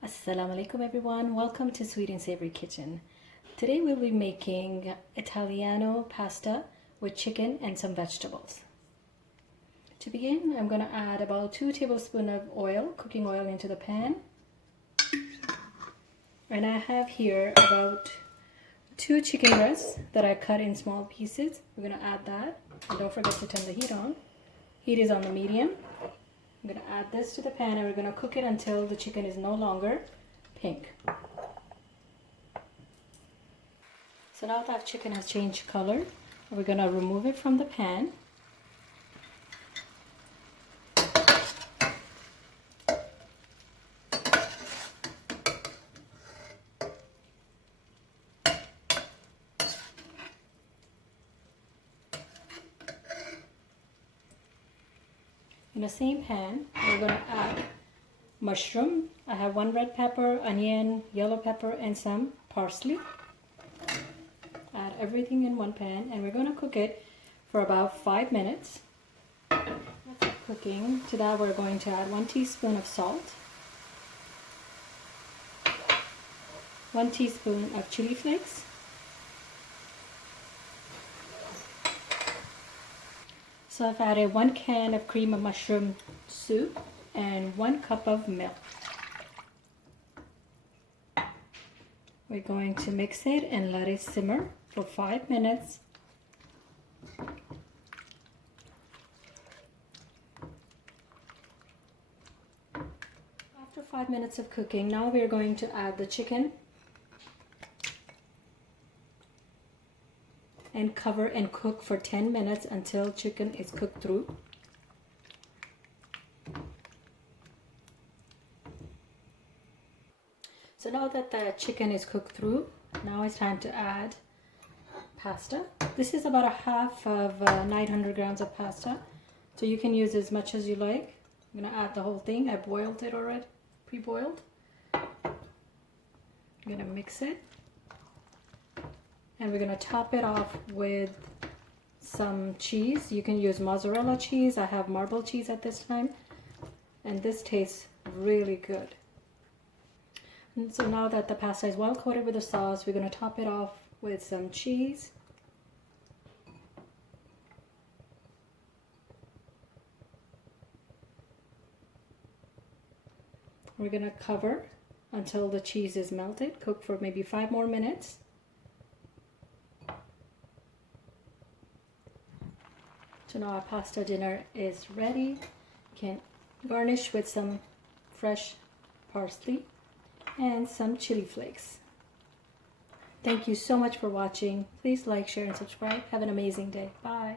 Assalamu alaikum everyone, welcome to Sweet and Savory Kitchen. Today we'll be making Italiano pasta with chicken and some vegetables. To begin, I'm going to add about 2 tablespoons of oil, cooking oil, into the pan. And I have here about 2 chicken breasts that I cut in small pieces. We're going to add that, and don't forget to turn the heat on. Heat is on the medium. I'm going to add this to the pan and we're going to cook it until the chicken is no longer pink. So now that chicken has changed color, we're going to remove it from the pan. In the same pan, we're going to add mushroom. I have 1 red pepper, onion, yellow pepper, and some parsley. Add everything in one pan, and we're going to cook it for about 5 minutes. After cooking, to that we're going to add 1 teaspoon of salt, 1 teaspoon of chili flakes, so I've added 1 can of cream of mushroom soup and 1 cup of milk. We're going to mix it and let it simmer for 5 minutes. After 5 minutes of cooking, now we're going to add the chicken and cover and cook for 10 minutes until chicken is cooked through. So now that the chicken is cooked through, now it's time to add pasta. This is about a half of 900 grams of pasta, so you can use as much as you like. I'm going to add the whole thing. I boiled it already, pre-boiled. I'm going to mix it. And we're going to top it off with some cheese. You can use mozzarella cheese. I have marble cheese at this time. And this tastes really good. And so now that the pasta is well coated with the sauce, we're going to top it off with some cheese. We're going to cover until the cheese is melted. Cook for maybe 5 more minutes. So now our pasta dinner is ready. You can garnish with some fresh parsley and some chili flakes. Thank you so much for watching. Please like, share, and subscribe. Have an amazing day. Bye.